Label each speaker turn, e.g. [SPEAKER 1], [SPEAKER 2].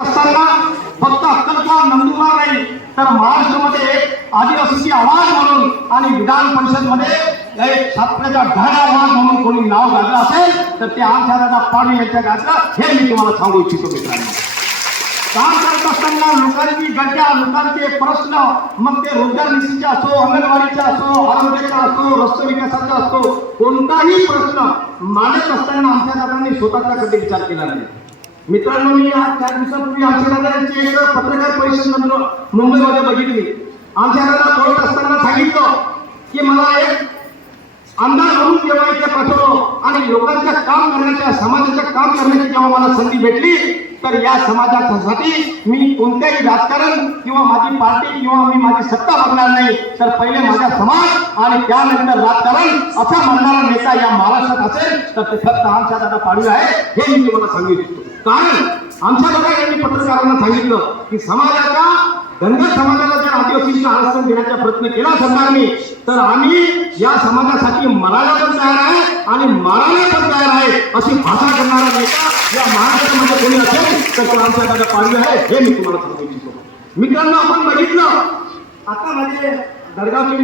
[SPEAKER 1] असताना फक्त अक्कलकोट नंदुरबार नाही तर महाराष्ट्रामध्ये एक आदिवासीची आवाज म्हणून आणि विधान परिषदमध्ये एक छात्राचा ढाड आवाज म्हणून कोणी नाव गाजलं असेल तर ते आमच्या पाणी यांच्या गाजलं हे मी तुम्हाला सांगू इच्छितो मित्रांनो. काम करत असताना लोकांची गरजा लोकांचे प्रश्न मग ते रोजगार निधीचे असो अंगणवाडीचा असो आरोग्याचा असो रस्ते विकासाचा असो कोणताही प्रश्न मांडत असताना आमच्या दादांनी स्वतःचा कधी विचार केला नाही. मित्रांनो मी आज चार दिवसापूर्वी आमच्या दादांची एक पत्रकार परिषद मुंबईमध्ये बघितली. आमच्या दादा बोलत असताना सांगितलं की मला एक आमदार म्हणून जेव्हा इथे पाठवलो आणि लोकांच्या काम करण्याच्या समाजाच्या काम करण्याची जेव्हा मला संधी भेटली तर या समाजासाठी मी कोणत्याही राजकारण किंवा माझी पार्टी किंवा मी माझी सत्ता बघणार नाही तर पहिले माझा समाज आणि त्यानंतर राजकारण असा म्हणणारा नेता या महाराष्ट्रात असेल तर ते फक्त आमच्या दादा पाडवी आहे हे मी तुम्हाला सांगू इच्छितो. कारण आमच्या दादा यांनी पत्रकारांना सांगितलं की समाजाचा धनगर समाजाला जर आदिवासींचं आरक्षण देण्याचा प्रयत्न केला सरकारने तर आम्ही या समाजासाठी मरायला पण तयार आहे आणि मारायला पण तयार आहे अशी भाषा करणारा नेता या महाराष्ट्रामध्ये कोणी असेल तर तो आमच्या दादा पाहिजे आहे हे मी तुम्हाला सांगू इच्छितो. मित्रांनो आपण बघितलं आता म्हणजे माझे दडगावचे